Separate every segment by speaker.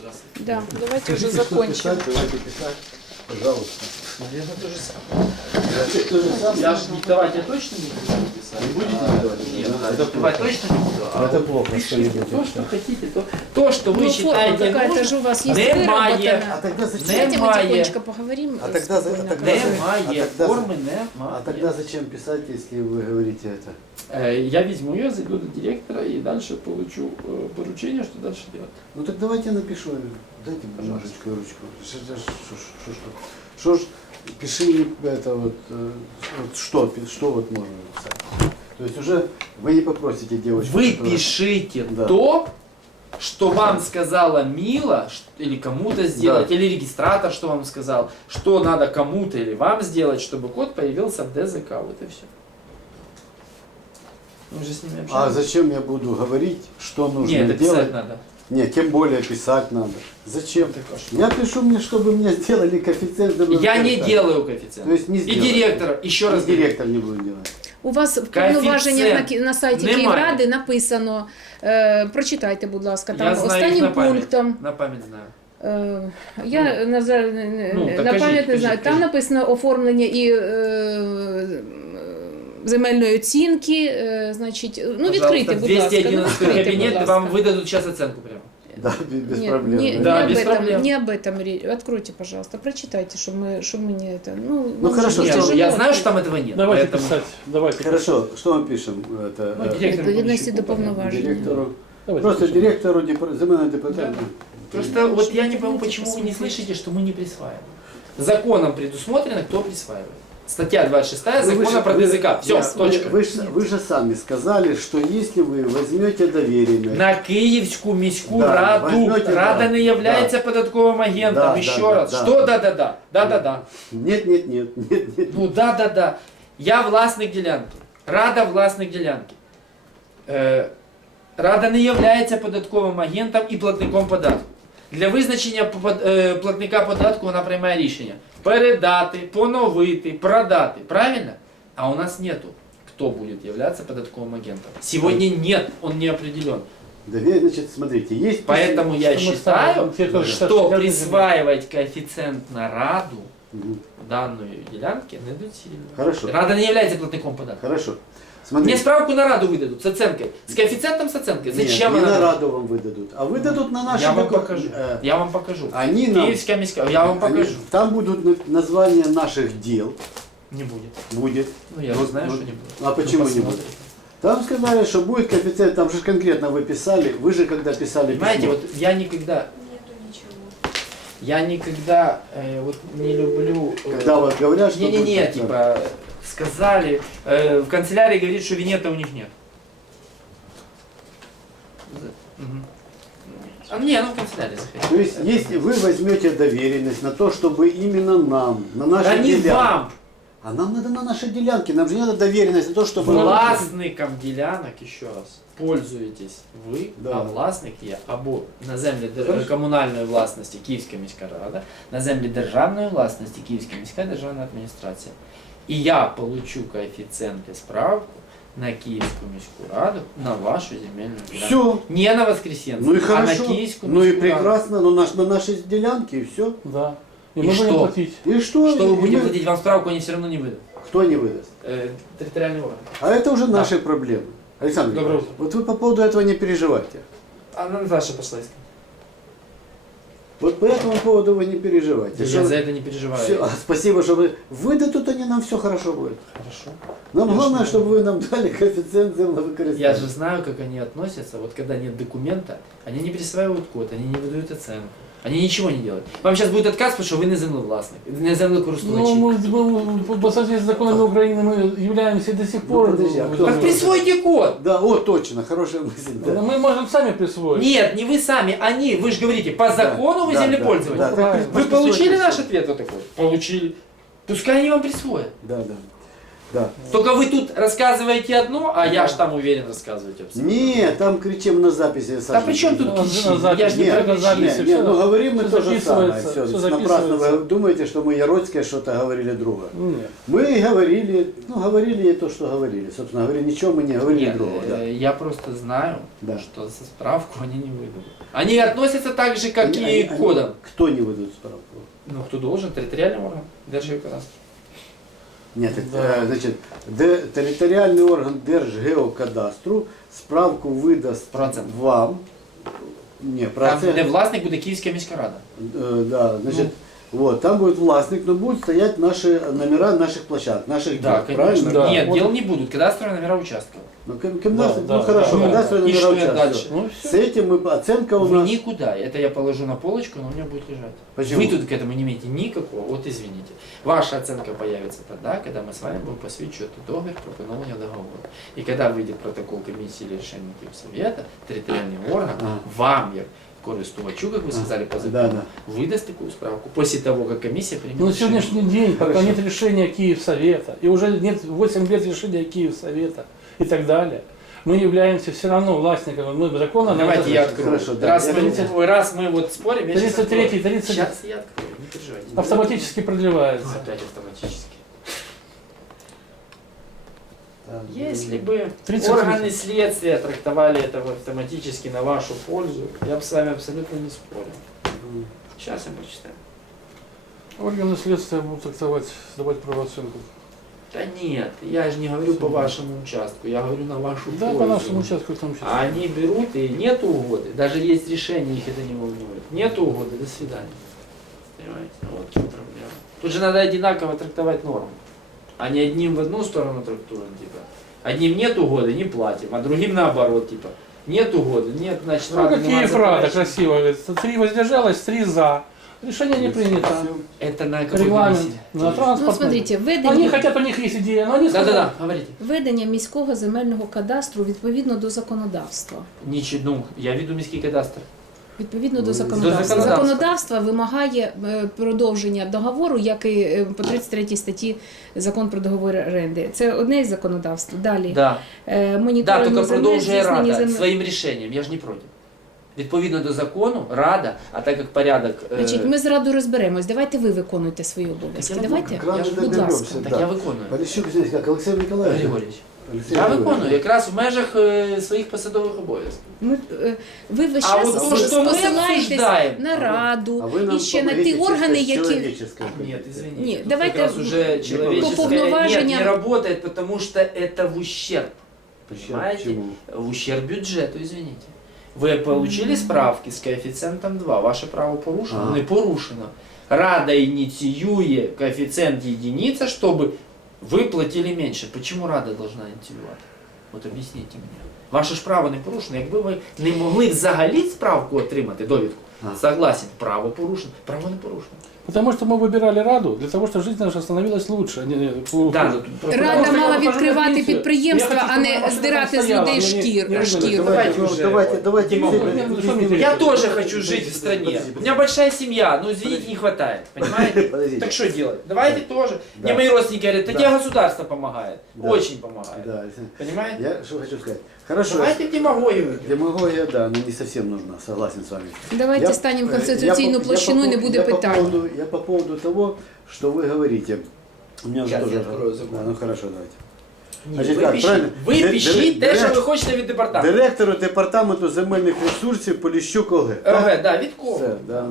Speaker 1: Здравствуйте.
Speaker 2: Да, давайте уже закончим.
Speaker 3: Давайте писать, пожалуйста.
Speaker 1: Наверное, то же самое.
Speaker 3: То же самое.
Speaker 1: Я же диктовать я точно не буду писать.
Speaker 3: Не будете диктовать?
Speaker 1: Нет,
Speaker 3: Это
Speaker 1: диктовать
Speaker 3: плохо.
Speaker 1: точно не буду. А
Speaker 3: Это
Speaker 1: вот
Speaker 3: плохо, что
Speaker 1: пишите
Speaker 3: не будете
Speaker 1: то, что
Speaker 3: писать.
Speaker 1: хотите, то, что вы
Speaker 2: Ну, форма
Speaker 1: считаете
Speaker 2: какая-то
Speaker 1: нужным.
Speaker 2: же у вас есть
Speaker 1: Немає.
Speaker 2: выработана.
Speaker 3: А тогда зачем?
Speaker 2: Давайте мы
Speaker 1: Немає.
Speaker 2: тихонечко поговорим.
Speaker 3: А тогда за-
Speaker 2: спокойно.
Speaker 3: а тогда за-
Speaker 1: Немає,
Speaker 3: А тогда-
Speaker 1: форми немає.
Speaker 3: А тогда зачем писать, если вы говорите это?
Speaker 1: Я возьму ее, зайду до директора и дальше получу поручение, что дальше делать.
Speaker 3: Ну так давайте я напишу. Дайте бумажечку и ручку. Что ж, пиши это вот, что вот можно написать. То есть уже вы не попросите девочку.
Speaker 1: Вы
Speaker 3: которая-
Speaker 1: пишите
Speaker 3: Да.
Speaker 1: то, что вам сказала Мила, или кому-то сделать,
Speaker 3: Да.
Speaker 1: или регистратор, что вам сказал, что надо кому-то или вам сделать, чтобы код появился в ДЗК. Вот и все. Мы же с ними
Speaker 3: А
Speaker 1: общаемся.
Speaker 3: зачем я буду говорить, что нужно
Speaker 1: Нет, это
Speaker 3: делать?
Speaker 1: писать надо.
Speaker 3: Нет, тем более писать надо. Зачем?
Speaker 1: Так, а что?
Speaker 3: Я пишу мне, чтобы мне сделали коэффициент.
Speaker 1: Я не делаю коэффициент.
Speaker 3: То есть не
Speaker 1: И
Speaker 3: сделаю.
Speaker 1: директор, еще раз
Speaker 3: И
Speaker 1: говорю.
Speaker 3: директор не будет делать.
Speaker 2: У вас в
Speaker 1: Коефіцієнт
Speaker 2: повноваженнях на сайті
Speaker 1: немає.
Speaker 2: Київради написано, прочитайте, будь ласка, там
Speaker 1: Я знаю їх
Speaker 2: останнім
Speaker 1: на пам'ять.
Speaker 2: пунктом.
Speaker 1: На память знаю.
Speaker 2: Я на
Speaker 1: так
Speaker 2: пам'ять
Speaker 1: кажіть,
Speaker 2: не знаю.
Speaker 1: кажіть,
Speaker 2: Там
Speaker 1: кажіть.
Speaker 2: написано оформлення і земельної оцінки, значить, ну відкрийте, будь ласка.
Speaker 1: 211
Speaker 2: відкрийте, будь
Speaker 1: кабинет,
Speaker 2: ласка.
Speaker 1: вам выдадут сейчас оценку прямо.
Speaker 3: Да, без
Speaker 2: Нет,
Speaker 3: проблем.
Speaker 2: Не,
Speaker 1: Да,
Speaker 2: не,
Speaker 1: без
Speaker 2: об этом,
Speaker 1: проблем.
Speaker 2: не об этом речь. Откройте, пожалуйста, прочитайте, чтобы мы не это. Ну,
Speaker 3: Ну,
Speaker 2: вам
Speaker 3: хорошо,
Speaker 2: же
Speaker 3: что-
Speaker 1: Я,
Speaker 2: тяжело
Speaker 1: я знаю,
Speaker 2: открыть.
Speaker 1: что там этого нет.
Speaker 4: Давайте
Speaker 1: поэтому...
Speaker 4: писать. Давайте
Speaker 3: Хорошо, что мы пишем? Это,
Speaker 1: Ну,
Speaker 3: э,
Speaker 1: директор
Speaker 2: Відповідності
Speaker 1: Поліщуку,
Speaker 2: до повноважень.
Speaker 3: директору.
Speaker 4: Давайте
Speaker 3: Просто
Speaker 4: пишем.
Speaker 3: директору земельного департамента.
Speaker 1: Просто вот я не пойму, почему вы не слышите, что мы не присваиваем. Законом предусмотрено, кто присваивает. Статья 26
Speaker 3: Ну, вы
Speaker 1: закона
Speaker 3: же-
Speaker 1: про
Speaker 3: вы-
Speaker 1: ДЗК. Все, точка.
Speaker 3: Вы же сами сказали, что если вы возьмете доверенность,
Speaker 1: На Київську міську
Speaker 3: Да,
Speaker 1: раду.
Speaker 3: возьмете,
Speaker 1: Рада
Speaker 3: да,
Speaker 1: не является податковым агентом.
Speaker 3: Да,
Speaker 1: Еще
Speaker 3: да,
Speaker 1: раз.
Speaker 3: да,
Speaker 1: Что
Speaker 3: да.
Speaker 1: да-да-да? Да-да-да.
Speaker 3: нет,
Speaker 1: Ну да-да-да. Я власник ділянки. Рада власник ділянки. Рада не являється податковим агентом і платником податку. Для визначення платника податку вона приймає рішення передати, поновити, продати. Правильно? А у нас нету, кто будет являться податковым агентом. Сегодня нет, он не определен.
Speaker 3: значит, смотрите, есть...
Speaker 1: Поэтому я
Speaker 4: Что мы
Speaker 1: считаю,
Speaker 4: ставим? Те, кто считает,
Speaker 1: что
Speaker 4: что
Speaker 1: присваивать коэффициент на Раду
Speaker 3: Мгм.
Speaker 1: данной делянке недоцільно.
Speaker 3: Хорошо.
Speaker 1: Рада не является платником податку.
Speaker 3: Хорошо.
Speaker 1: Мне
Speaker 3: Смотрите.
Speaker 1: справку на Раду выдадут с оценкой. С коэффициентом с оценкой. Зачем
Speaker 3: Нет, не
Speaker 1: она
Speaker 3: на
Speaker 1: нам?
Speaker 3: Раду вам выдадут, а выдадут на наши...
Speaker 1: Я вам
Speaker 3: доку-
Speaker 1: покажу. Я вам покажу.
Speaker 3: Они нам...
Speaker 1: Киевская міська, я вам
Speaker 3: они-
Speaker 1: покажу.
Speaker 3: Там будут названия наших дел.
Speaker 1: Не будет.
Speaker 3: Будет.
Speaker 1: Ну я
Speaker 3: Ну,
Speaker 1: знаю,
Speaker 3: ну,
Speaker 1: что не будет.
Speaker 3: а почему не
Speaker 1: посмотрим.
Speaker 3: будет? Там сказали, что будет коэффициент, там же конкретно вы писали, вы же когда писали
Speaker 1: Понимаете,
Speaker 3: письмо.
Speaker 1: вот я никогда... Я никогда вот не люблю...
Speaker 3: Когда вот говорят, что...
Speaker 1: Не-не-не,
Speaker 3: будет, да.
Speaker 1: типа, сказали, в канцелярии говорит, что винета у них нет. Мгм. А не, ну в канцелярии заходи.
Speaker 3: То есть, если вы возьмете доверенность на то, чтобы именно нам, на наши
Speaker 1: Да не
Speaker 3: делянки...
Speaker 1: вам,
Speaker 3: А нам надо на наши делянки, нам же не надо доверенность на то, чтобы...
Speaker 1: власником ділянок, еще раз, пользуєтесь ви,
Speaker 3: Да.
Speaker 1: а власник є або на землі
Speaker 3: Хорошо.
Speaker 1: комунальної власності Київська міська рада, на землі державної власності Київська міська державна адміністрація. І я получу коефіцієнти справку на Київську міську раду на вашу земельну ділянку.
Speaker 3: Все.
Speaker 1: Не на Воскресенск,
Speaker 3: Ну и
Speaker 1: а
Speaker 3: хорошо.
Speaker 1: на Киевскую
Speaker 3: Ну и
Speaker 1: міську раду.
Speaker 3: прекрасно, на наши делянки и все.
Speaker 4: Да. И
Speaker 1: И
Speaker 4: мы будем
Speaker 1: что?
Speaker 4: платить.
Speaker 3: И что?
Speaker 1: Что вы
Speaker 3: И
Speaker 1: будете
Speaker 3: мы-
Speaker 1: платить? Вам справку они все равно не выдадут.
Speaker 3: Кто не выдаст?
Speaker 1: Территориальный орган.
Speaker 3: А это уже наши проблемы. Александр
Speaker 1: Доброе
Speaker 3: Николаевич, вот вы по поводу этого не переживайте.
Speaker 1: А Наташа пошла искать.
Speaker 3: Вот по этому поводу вы не переживайте.
Speaker 1: Я
Speaker 3: Что-
Speaker 1: за это не переживаю.
Speaker 3: Всё, спасибо, что вы выдадут они нам, все хорошо будет.
Speaker 1: Хорошо.
Speaker 3: Нам
Speaker 1: Я
Speaker 3: главное,
Speaker 1: же-
Speaker 3: чтобы вы нам дали коэффициент землевыкористания.
Speaker 1: Я же знаю, как они относятся. Вот когда нет документа, они не присваивают код, они не выдают оценку. Они ничего не делают. Вам сейчас будет отказ, потому что вы не землевластник, не землекористувачі.
Speaker 4: Ну, мы по соответствии с законами Украины мы являемся до сих пор...
Speaker 3: подожди, а кто-
Speaker 1: Так присвойте код.
Speaker 3: Да, о, точно, хорошая мысль.
Speaker 4: Да,
Speaker 3: Да.
Speaker 4: мы можем сами присвоить.
Speaker 1: Нет, не вы сами, они. Вы же говорите, по закону вы
Speaker 3: да,
Speaker 1: землепользователь.
Speaker 3: да,
Speaker 4: Правильно.
Speaker 3: так
Speaker 1: Вы получили
Speaker 3: присвойте
Speaker 1: наш
Speaker 3: всё.
Speaker 1: ответ вот такой? Получили. Пускай они вам присвоят.
Speaker 3: Да, да. Да.
Speaker 1: Только вы тут рассказываете одно, а я ж там уверен рассказываете абсолютно.
Speaker 3: Не, там кричим на записи.
Speaker 1: Да
Speaker 3: Саша.
Speaker 1: при чем тут
Speaker 4: Ну,
Speaker 1: кричи?
Speaker 4: на записи.
Speaker 1: Я ж не
Speaker 4: Нет,
Speaker 1: про
Speaker 4: на записи.
Speaker 1: кричи.
Speaker 3: Не, ну говорим мы
Speaker 4: Всё
Speaker 3: то же самое.
Speaker 4: записывается,
Speaker 3: Все,
Speaker 4: всё
Speaker 3: напрасно
Speaker 4: записывается.
Speaker 3: вы думаете, что мы Яроцкое что-то говорили друга.
Speaker 4: Нет.
Speaker 3: Мы говорили, ну говорили то, что говорили. Собственно говоря, ничего мы не говорили
Speaker 1: Нет,
Speaker 3: другого. Да.
Speaker 1: я просто знаю,
Speaker 3: Да.
Speaker 1: что со справку они не выдадут. Они относятся так же, как и к кодам.
Speaker 3: Кто не выдает справку?
Speaker 1: Ну, кто должен? Территориальный орган Держгеокадастра.
Speaker 3: Нет,
Speaker 4: Да.
Speaker 3: значит, територіальний орган Держгеокадастру справку видасть
Speaker 1: Процент.
Speaker 3: вам. Не,
Speaker 1: Там,
Speaker 3: процент.
Speaker 1: де власник буде Київська міська рада.
Speaker 3: Да, значит, вот, там будет властник, но будут стоять наши номера наших площадок, наших
Speaker 1: Да,
Speaker 3: дел,
Speaker 1: конечно.
Speaker 3: правильно?
Speaker 4: Да.
Speaker 1: Нет,
Speaker 4: Вот.
Speaker 1: дел не будут. Кадастровые номера участков.
Speaker 3: Ну,
Speaker 4: Да,
Speaker 3: ну хорошо,
Speaker 4: да.
Speaker 3: кадастровые
Speaker 1: И
Speaker 3: номера
Speaker 1: что
Speaker 3: участков.
Speaker 1: дальше?
Speaker 4: Ну,
Speaker 3: С
Speaker 4: все.
Speaker 3: этим мы, оценка у
Speaker 1: Вы
Speaker 3: нас.
Speaker 1: никуда. Это я положу на полочку, но у меня будет лежать.
Speaker 3: Почему?
Speaker 1: Вы тут к этому не имеете никакого. Вот извините. Ваша оценка появится тогда, когда мы с вами будем посвящать договор про поновлення договору. И когда выйдет протокол комиссии или решения Киевсовета, территориальный орган
Speaker 3: Ага.
Speaker 1: вам, як користувачу, как вы сказали по
Speaker 3: Да,
Speaker 1: закону,
Speaker 3: да.
Speaker 1: выдаст такую справку после того, как комиссия примет
Speaker 4: Но на
Speaker 1: решение.
Speaker 4: сегодняшний день, пока
Speaker 3: Хорошо.
Speaker 4: нет решения Киевсовета, и уже нет 8 лет решения Киевсовета и так далее, мы являемся все равно властниками, мы законно...
Speaker 1: Давайте я открою.
Speaker 3: Хорошо, да.
Speaker 1: раз,
Speaker 3: Я
Speaker 1: раз мы вот спорим, я сейчас
Speaker 4: 33-й, 30
Speaker 1: Сейчас я открою, не переживайте.
Speaker 4: автоматически продлевается.
Speaker 1: Опять автоматически.
Speaker 3: Да.
Speaker 1: Если бы
Speaker 4: 30
Speaker 1: органы следствия трактовали это автоматически на вашу пользу, я бы с вами абсолютно не спорил.
Speaker 3: Мгм.
Speaker 1: Сейчас я прочитаю.
Speaker 4: Органы следствия будут трактовать, давать правооценку.
Speaker 1: Да нет, я же не говорю по вашему участку, я говорю на вашу
Speaker 4: Да,
Speaker 1: пользу.
Speaker 4: по нашему участку в том числе.
Speaker 1: А они берут и нет угоды, даже есть решение, их это не волнует. Нет угоды, до свидания. Понимаете? Вот в чем проблема. Тут же надо одинаково трактовать норму. А не одним в одну сторону трактуем, типа. Одним нет угоды, не платим, а другим наоборот, типа. Нет угоды, нет, значит,
Speaker 4: Ну,
Speaker 1: надо
Speaker 4: как
Speaker 1: вниматься
Speaker 4: Киеврада
Speaker 1: дальше.
Speaker 4: красиво говорит, 3 воздержалось, 3 за. Решение не принято.
Speaker 1: Это на какой
Speaker 4: Регламент
Speaker 1: комиссии?
Speaker 4: на
Speaker 2: Ну,
Speaker 4: транспорт.
Speaker 2: смотрите,
Speaker 4: Они
Speaker 2: ведення,
Speaker 4: хотят, у них есть идея, но они сказали.
Speaker 1: Да-да-да, говорите.
Speaker 2: ведення міського земельного кадастру відповідно до законодавства.
Speaker 1: Ничего, ну, я веду міський кадастр.
Speaker 2: Відповідно
Speaker 3: Ну,
Speaker 2: до
Speaker 3: до
Speaker 2: законодавства.
Speaker 1: законодавства.
Speaker 2: Законодавство вимагає продовження договору, як і по 33 статті Закон про договори оренди. Це одне із законодавств. Далі
Speaker 1: Да. Да,
Speaker 2: моніторинг
Speaker 1: только
Speaker 2: земель,
Speaker 1: продовжує
Speaker 2: здійснення
Speaker 1: Рада
Speaker 2: земель.
Speaker 1: своїм рішенням, я ж не проти. Відповідно до закону, Рада, а так як порядок...
Speaker 2: Значить, ми з Радою розберемось. Давайте ви виконуйте свої обов'язки.
Speaker 1: Я
Speaker 2: Давайте.
Speaker 3: К вам
Speaker 1: Я
Speaker 3: же
Speaker 1: ж,
Speaker 2: будь
Speaker 3: доберемся,
Speaker 2: ласка.
Speaker 1: Так
Speaker 3: да.
Speaker 1: я виконую.
Speaker 3: Полищук здесь как, Алексей Николаевич?
Speaker 1: Григорійович.
Speaker 3: Алексей
Speaker 1: Я
Speaker 3: Григорьевич.
Speaker 1: виконую якраз в межах своїх посадових обов'язків.
Speaker 2: Ви весь
Speaker 1: А
Speaker 2: час
Speaker 1: от що ми
Speaker 2: посилаєтесь
Speaker 1: обсуждаємо?
Speaker 2: на Раду
Speaker 3: А вы нам
Speaker 2: і ще на ті
Speaker 3: помогите
Speaker 2: органи,
Speaker 3: чисто
Speaker 2: які...
Speaker 3: человеческое.
Speaker 1: Нет, извините.
Speaker 2: Нет,
Speaker 1: Тут
Speaker 2: давайте
Speaker 1: как раз уже человеческое
Speaker 2: по
Speaker 1: нет,
Speaker 2: повноважениям.
Speaker 1: не работает, потому что это в ущерб.
Speaker 3: Почему?
Speaker 1: Понимаете?
Speaker 3: Чему?
Speaker 1: В ущерб бюджету, извините. Вы получили справки с коэффициентом 2, ваше право порушено?
Speaker 3: Ага.
Speaker 1: Не порушено. Рада инициює коэффициент единица, чтобы вы платили меньше. Почему Рада должна инициювати? От об'ясніть мені. Ваше ж право не порушено. Якби ви не могли взагалі справку отримати, довідку,
Speaker 3: Ага.
Speaker 1: согласен, право порушено. Право не порушено.
Speaker 4: Потому что мы выбирали Раду для того, чтобы жизнь наша становилась лучше.
Speaker 1: Да, ну, тут просто-
Speaker 2: Рада
Speaker 4: Потому что
Speaker 2: мала
Speaker 4: я выхожу на
Speaker 2: відкривати
Speaker 4: пенсию.
Speaker 2: підприємства,
Speaker 4: Я хочу,
Speaker 2: а
Speaker 4: чтобы
Speaker 2: не
Speaker 4: машина
Speaker 2: здирати з
Speaker 4: стояла.
Speaker 2: людей
Speaker 4: Мне не-
Speaker 2: шкір.
Speaker 4: не
Speaker 2: шкір.
Speaker 4: рынок.
Speaker 1: Давайте
Speaker 3: ну,
Speaker 1: уже.
Speaker 3: давайте,
Speaker 1: Не могу.
Speaker 3: Алексей,
Speaker 1: Я
Speaker 4: Я
Speaker 1: тоже хочу жить в стране. У меня большая семья, но извините, не хватает. Понимаете?
Speaker 3: Подождите.
Speaker 1: Так что делать? Давайте тоже.
Speaker 3: Да.
Speaker 1: Мне мои родственники говорят, да
Speaker 3: Да.
Speaker 1: тебе государство помогает.
Speaker 3: Да.
Speaker 1: Очень помогает.
Speaker 3: Да, Алексей.
Speaker 1: Понимаете?
Speaker 3: Я что хочу сказать. Хорошо.
Speaker 1: Давайте демагогию.
Speaker 3: Демагогия, да, но не совсем нужна, согласен с вами.
Speaker 2: Давайте станемо в конституційну площину і не буде питань.
Speaker 3: Я по поводу того, что вы говорите. У меня
Speaker 1: Сейчас
Speaker 3: тоже...
Speaker 1: я открою закон.
Speaker 3: Да, ну хорошо, давайте.
Speaker 1: Ні,
Speaker 3: Значить,
Speaker 1: ви
Speaker 3: так,
Speaker 1: пишіть,
Speaker 3: правильно.
Speaker 1: ви пишіть те, що ви
Speaker 3: Директор-
Speaker 1: хочете від департаменту.
Speaker 3: Директору департаменту земельних ресурсів Поліщук ОГ. так?
Speaker 1: ОГ, да, від кого?
Speaker 3: Все, да.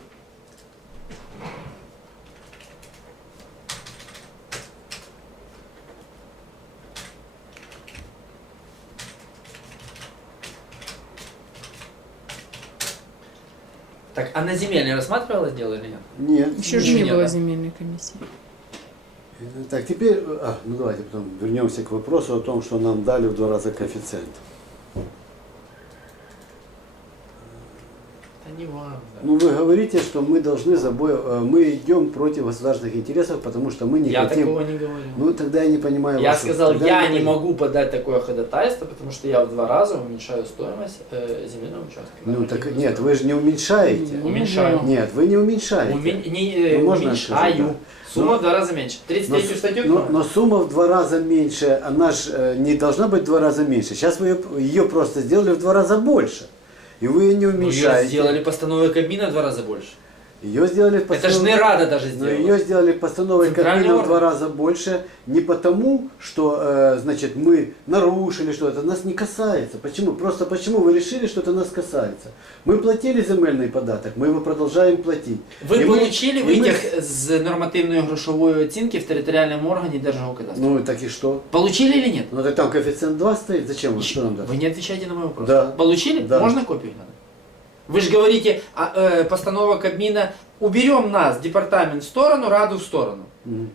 Speaker 1: Так, а на земельной рассматривалось дело или нет?
Speaker 3: Нет.
Speaker 2: Ще ж
Speaker 1: Ні,
Speaker 2: не
Speaker 1: ні,
Speaker 2: було
Speaker 1: да.
Speaker 2: земельної комісії.
Speaker 3: Так, теперь, ну давайте потом вернемся к вопросу о том, что нам дали в 2 раза коэффициент.
Speaker 1: Да не вам. Да.
Speaker 3: Ну вы говорите, что мы должны мы идем против государственных интересов, потому что мы не
Speaker 1: Я
Speaker 3: хотим.
Speaker 1: такого не говорю.
Speaker 3: Ну тогда я не понимаю.
Speaker 1: Я
Speaker 3: вашу-
Speaker 1: сказал,
Speaker 3: тогда
Speaker 1: я не
Speaker 3: понимаю.
Speaker 1: могу подать такое ходатайство, потому что я в 2 раза уменьшаю стоимость земельного участка.
Speaker 3: Ну так нет, вы же не уменьшаете.
Speaker 1: Уменьшаю.
Speaker 3: Нет, вы не уменьшаете.
Speaker 1: Не,
Speaker 3: Ну, можно
Speaker 1: уменьшаю.
Speaker 3: сказать, да.
Speaker 1: Сумма
Speaker 3: Но-
Speaker 1: в 2 раза меньше. 33 статью.
Speaker 3: но сумма в 2 раза меньше, она же не должна быть в 2 раза меньше. Сейчас вы ее просто сделали в 2 раза больше. И вы ее не
Speaker 1: Ее
Speaker 3: уменьшаете.
Speaker 1: сделали постановой Кабмина в 2 раза больше.
Speaker 3: Ее сделали
Speaker 1: Это же не Рада даже
Speaker 3: Но
Speaker 1: сделала.
Speaker 3: ее сделали постановой
Speaker 1: Центральный
Speaker 3: Кабмина в
Speaker 1: орган.
Speaker 3: 2 раза больше не потому, что значит, мы нарушили что-то, нас не касается. Почему? Просто почему вы решили, что это нас касается? Мы платили земельний податок, ми його продовжуємо платити.
Speaker 1: Ви
Speaker 3: І ми-
Speaker 1: получили
Speaker 3: і ми-
Speaker 1: витяг з нормативної грошової оцінки в територіальному органі Держгеокадастру?
Speaker 3: Ну так и что?
Speaker 1: Получили или нет?
Speaker 3: Ну так там коэффициент 2 стоит, зачем он? Что нам даст?
Speaker 1: Вы не отвечаете на мой вопрос.
Speaker 3: Да.
Speaker 1: Получили?
Speaker 3: Да.
Speaker 1: Можно копию надо? Вы же говорите, постанова Кабмина, уберем нас, департамент, в сторону, Раду в сторону.
Speaker 3: Мгм.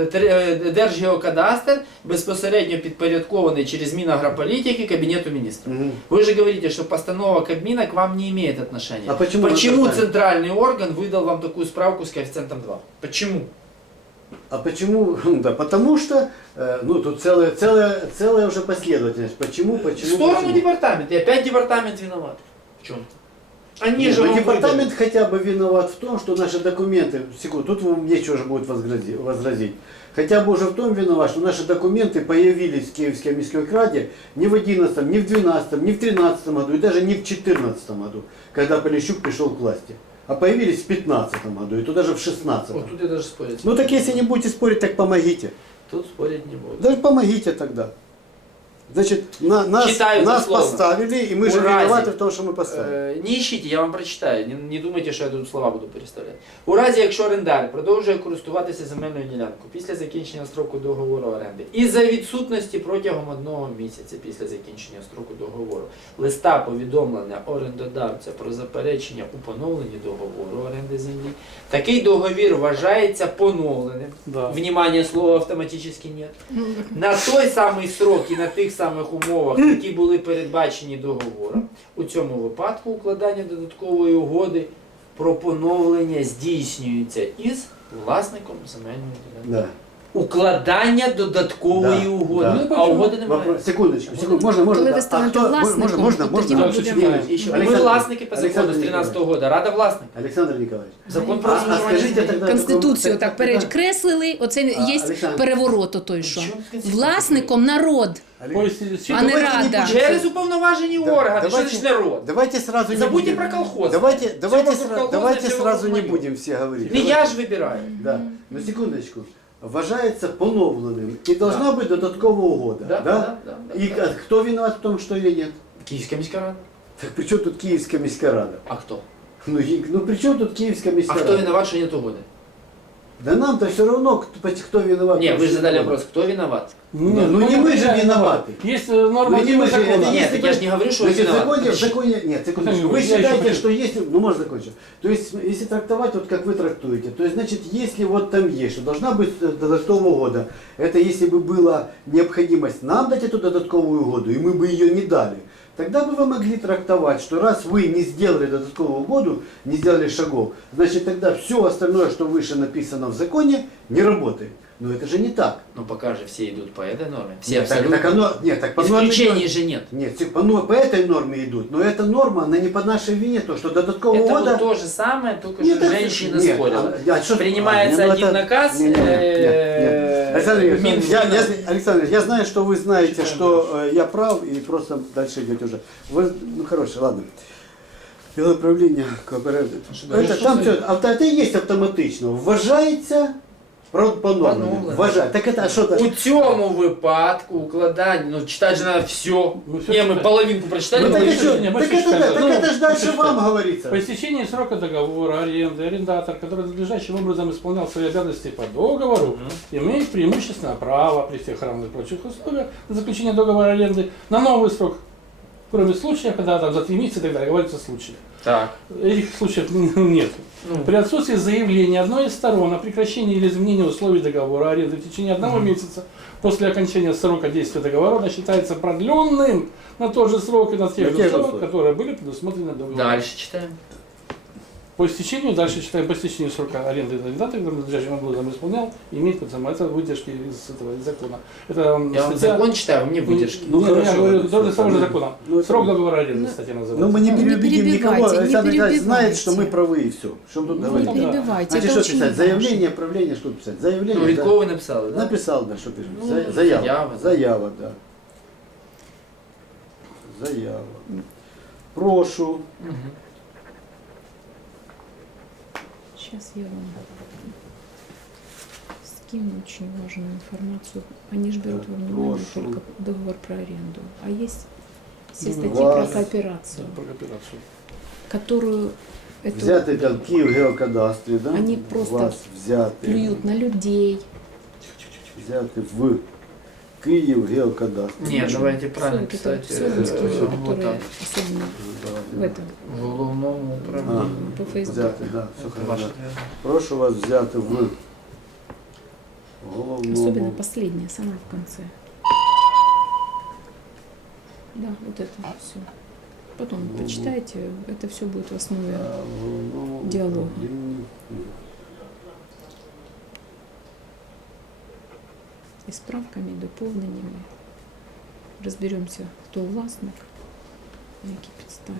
Speaker 1: Держгеокадастр безпосередньо підпорядкований через Мінагрополітики Кабінету міністрів.
Speaker 3: Мгм.
Speaker 1: Вы же говорите, что постанова Кабмина к вам не имеет отношения.
Speaker 3: А почему
Speaker 1: Почему
Speaker 3: это
Speaker 1: центральный орган выдал вам такую справку с коэффициентом 2? Почему?
Speaker 3: А почему? Да, потому что, ну тут целая уже последовательность. Почему?
Speaker 1: В сторону
Speaker 3: Почему?
Speaker 1: департамента. И опять департамент виноват. В чем? Они
Speaker 3: Нет,
Speaker 1: же
Speaker 3: ну,
Speaker 1: вам
Speaker 3: департамент
Speaker 1: выдали.
Speaker 3: хотя бы виноват в том, что наши документы, секунду, тут вам нечего же будет возразить. Хотя бы уже в том виноват, что наши документы появились в Киевской міській раде не в 11, не в 12, не в 13 году и даже не в 14 году, когда Полищук пришел к власти. А появились в 15 году и то даже в 16.
Speaker 1: Вот тут я даже спорить.
Speaker 3: Ну так если не будете спорить, так помогите.
Speaker 1: Тут спорить не буду.
Speaker 3: Даже помогите тогда. Значит,
Speaker 1: Читаю
Speaker 3: нас
Speaker 1: дословно.
Speaker 3: поставили, и мы же
Speaker 1: Уразе.
Speaker 3: виноваты в том, что мы поставили.
Speaker 1: Не ищите, я вам прочитаю. Не думайте, що я тут слова буду переставляти. У разі, якщо орендар продовжує користуватися земельною ділянкою після закінчення строку договору оренди і за відсутності протягом 1 місяця після закінчення строку договору листа повідомлення орендодавця про заперечення у поновленні договору оренди землі, такий договір вважається поновленим.
Speaker 4: Да.
Speaker 1: Внимание, слова автоматически нет. На той самий строк і на тих самих умовах, які були передбачені договором, у цьому випадку укладання додаткової угоди про поновлення здійснюється із власником земельної ділянки.
Speaker 3: Да.
Speaker 1: Укладання додаткової
Speaker 3: Да,
Speaker 1: угоди,
Speaker 3: да.
Speaker 1: а угоди немає.
Speaker 3: Вопрос, секундочку, можно.
Speaker 2: Коли ви
Speaker 3: Да.
Speaker 2: станете
Speaker 3: кто-
Speaker 2: власником,
Speaker 3: можно,
Speaker 2: то
Speaker 3: можно.
Speaker 2: тоді ми
Speaker 4: Дальше
Speaker 2: будемо...
Speaker 4: читаем.
Speaker 1: І що? Ми
Speaker 3: Александр-
Speaker 1: власники по закону
Speaker 3: Александр
Speaker 1: з 13-го
Speaker 3: Николаевич.
Speaker 1: года. Рада власник.
Speaker 3: Александр Николаевич.
Speaker 1: Закон про
Speaker 3: А
Speaker 1: розмежування
Speaker 3: скажите
Speaker 1: землі.
Speaker 3: тогда
Speaker 2: Конституцію
Speaker 3: такому-
Speaker 2: так перекреслили, оце є
Speaker 3: Александр.
Speaker 2: переворот той, що.
Speaker 1: Чому Конституція?
Speaker 2: Власником народ.
Speaker 4: То есть,
Speaker 2: А не
Speaker 3: Давайте
Speaker 2: рада.
Speaker 3: будем-
Speaker 1: Через уповноважені
Speaker 3: Да,
Speaker 1: органи, що
Speaker 3: давайте-
Speaker 1: значить народ?
Speaker 3: Давайте сразу не
Speaker 1: Забудьте
Speaker 3: будем.
Speaker 1: про колхоз.
Speaker 3: Давайте
Speaker 1: Всё вокруг колхоза, всё
Speaker 3: сразу
Speaker 1: вокруг
Speaker 3: не
Speaker 1: моё.
Speaker 3: будем все говорить.
Speaker 1: Не я ж вибираю.
Speaker 3: Да. Ну секундочку. Вважається поновленим. І должна бути додаткова угода. Да? І хто виноват в тому, що її нет?
Speaker 1: Київська міська рада.
Speaker 3: Так при чому тут Київська міська рада?
Speaker 1: А хто?
Speaker 3: Ну при чому тут Київська
Speaker 1: А
Speaker 3: міська
Speaker 1: кто
Speaker 3: рада?
Speaker 1: виноват, что нет угоды?
Speaker 3: Да нам-то все равно, кто виноват.
Speaker 1: Не,
Speaker 3: кто
Speaker 1: вы же задали
Speaker 3: виноват.
Speaker 1: вопрос, кто виноват?
Speaker 3: Ну, не мы же виноваты.
Speaker 4: Есть
Speaker 3: Ну,
Speaker 4: нормативы
Speaker 3: не мы же,
Speaker 4: закона.
Speaker 3: это
Speaker 1: Нет,
Speaker 3: есть
Speaker 1: так я же не говорю, что
Speaker 3: Значит,
Speaker 1: виноват.
Speaker 3: в законе, нет, секундочку, вы
Speaker 4: Я еще
Speaker 3: считаете,
Speaker 4: хочу.
Speaker 3: что если, ну можно закончить, то есть если трактовать, вот как вы трактуете, то есть значит, если вот там есть, что должна быть додатковая угода, это если бы была необходимость нам дать эту додатковую угоду, и мы бы ее не дали, тогда бы вы могли трактовать, что раз вы не сделали додатковую угоду, не сделали шагов, значит тогда все остальное, что выше написано в законе, не работает. Но это же не так.
Speaker 1: Ну пока же все идут по этой норме. Все
Speaker 3: Нет, так,
Speaker 1: абсолютно.
Speaker 3: так оно, нет, так по норме
Speaker 1: Исключений же нет.
Speaker 3: Нет, по этой норме идут, но эта норма, она не по нашей вине, то, что додатковая
Speaker 1: Это
Speaker 3: угода...
Speaker 1: вот то же самое, только
Speaker 3: Нет,
Speaker 1: что
Speaker 3: это-
Speaker 1: женщина
Speaker 3: нет,
Speaker 1: спорила.
Speaker 3: что-
Speaker 1: Принимается
Speaker 3: ну,
Speaker 1: один
Speaker 3: это-
Speaker 1: наказ,
Speaker 3: Нет. Александр Ильич,
Speaker 1: Минфина.
Speaker 3: Александр Ильич, я знаю, что вы знаете, что я прав, и просто дальше идете уже. Вы, ну хорошо, ладно. Управління кооперативу. Там все, це і є автоматично. Вважається поновленим.
Speaker 1: Поновленим.
Speaker 3: Вважає. Так це, а що так?
Speaker 1: У цьому випадку укладання, ну читать же надо все.
Speaker 4: Ну, всё
Speaker 1: Не, мы
Speaker 4: читаем.
Speaker 1: половинку прочитали.
Speaker 3: Ну, так,
Speaker 1: мы
Speaker 3: и что?
Speaker 4: не,
Speaker 3: Так,
Speaker 4: больше
Speaker 3: это,
Speaker 4: читаем.
Speaker 3: да, так
Speaker 4: Ну,
Speaker 3: это же дальше
Speaker 4: больше
Speaker 3: вам
Speaker 4: читаем.
Speaker 3: говорится.
Speaker 4: По истечении срока договора аренды арендатор, который надлежащим образом исполнял свои обязанности по договору, имеет преимущественное право при всех равных прочих условиях на заключение договора аренды на новый срок. Кроме случаев, когда там за 3 месяца и так далее, говорится случаи.
Speaker 1: Так.
Speaker 4: Этих случаев нет.
Speaker 1: Ну,
Speaker 4: При отсутствии заявления одной из сторон о прекращении или изменении условий договора аренды в течение 1 месяца после окончания срока действия договора, она считается продленным на тот же срок и на тех же
Speaker 3: На тех же
Speaker 4: условиях,
Speaker 3: условиях.
Speaker 4: которые были предусмотрены договором.
Speaker 1: дальше читаем.
Speaker 4: По истечению, дальше читаем, по истечению срока аренды арендатора, который надлежащим образом исполнял, имеет это выдержки из этого из закона. Это
Speaker 1: Я вам закон читаю, вы мне выдержки.
Speaker 3: Ну,
Speaker 4: я
Speaker 3: хорошо,
Speaker 4: говорю,
Speaker 3: это
Speaker 4: тоже
Speaker 3: всё,
Speaker 4: того же
Speaker 3: ну,
Speaker 4: закона.
Speaker 3: ну, это-
Speaker 4: Срок договора аренды, статья
Speaker 3: Ну,
Speaker 4: называется.
Speaker 3: мы не
Speaker 2: Ну, не
Speaker 3: переубедим никого,
Speaker 2: перебивайте, не
Speaker 3: Александр Николаевич знает, что мы
Speaker 2: перебивайте.
Speaker 3: правы и все. Что тут
Speaker 2: Не
Speaker 3: говорить?
Speaker 2: перебивайте,
Speaker 3: Значит,
Speaker 2: это
Speaker 3: что
Speaker 2: очень
Speaker 3: писать?
Speaker 2: важно.
Speaker 3: Заявление, правление, что писать? Заявление,
Speaker 1: Ну,
Speaker 3: да?
Speaker 1: Витковый написал, да?
Speaker 3: Написал, да, что пишет?
Speaker 1: Ну,
Speaker 3: Заява.
Speaker 1: заява, да.
Speaker 3: Заява, да. Заява. Прошу.
Speaker 1: Мгм.
Speaker 2: Сейчас я вам скину очень важную информацию. Они же берут во внимание
Speaker 3: Прошу.
Speaker 2: только договор про аренду. А есть все
Speaker 4: Ну,
Speaker 2: статьи
Speaker 3: вас-
Speaker 2: про кооперацию,
Speaker 4: Про кооперацию.
Speaker 2: которую эту
Speaker 3: Взятый там Киев геокадастре, да?
Speaker 2: Они просто
Speaker 3: Вас взяты.
Speaker 2: плюют на людей.
Speaker 3: Взяты в Киев геокадастре.
Speaker 1: Нет, давайте правильно
Speaker 2: Всё это
Speaker 1: писать.
Speaker 2: всё вам скину,
Speaker 1: Вот
Speaker 2: которые
Speaker 1: там,
Speaker 2: особенно в этом,
Speaker 1: в уголовном управлении.
Speaker 2: по Фейсбуку.
Speaker 3: Взяти, да, все
Speaker 1: Это
Speaker 3: хорошо.
Speaker 1: ваше
Speaker 3: да.
Speaker 1: дело.
Speaker 3: Прошу вас взяти в головному.
Speaker 2: Особенно последняя, самая в конце. Да, вот это все. Потом почитайте, это все будет в основе.
Speaker 3: Головному
Speaker 2: диалога.
Speaker 3: управлінні.
Speaker 2: І справками, і доповненнями. Розберемося, хто власник, на якій підставі.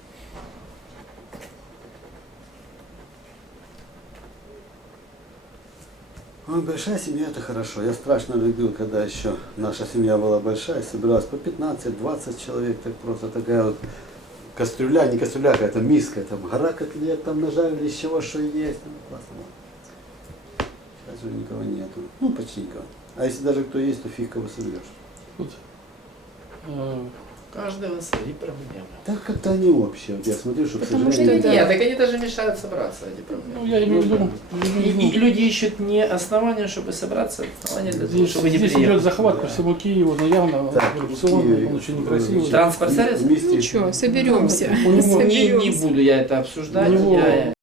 Speaker 3: Ой, большая семья это хорошо. Я страшно любил, когда еще наша семья была большая, собиралась по 15-20 человек, так просто такая вот кастрюля, не кастрюля, какая-то миска, там гора котлет, там нажарили из чего что есть. Ну, классно было. Сейчас уже никого нету. Ну, почти никого. А если даже кто есть, то фиг кого соберешь.
Speaker 4: Тут, э,
Speaker 1: У каждого свои проблемы.
Speaker 3: Так как-то они общие. Вот я смотрю, что, к
Speaker 2: Потому что
Speaker 3: сожалению,
Speaker 2: Да.
Speaker 1: Нет, так они даже мешают собраться, эти проблемы.
Speaker 4: ну, я имею в виду,
Speaker 1: И люди ищут не основания, чтобы собраться, а основания для того, чтобы не
Speaker 4: здесь идет
Speaker 1: приехать.
Speaker 4: захват по всему Киеву, но явно
Speaker 3: Так,
Speaker 4: коррупционный,
Speaker 3: Киеве,
Speaker 4: он очень некрасивый.
Speaker 1: Транспорт сервис?
Speaker 3: вместе-
Speaker 2: Ничего, соберемся.
Speaker 4: У него
Speaker 1: Не буду я это обсуждать.
Speaker 4: У него-
Speaker 1: Я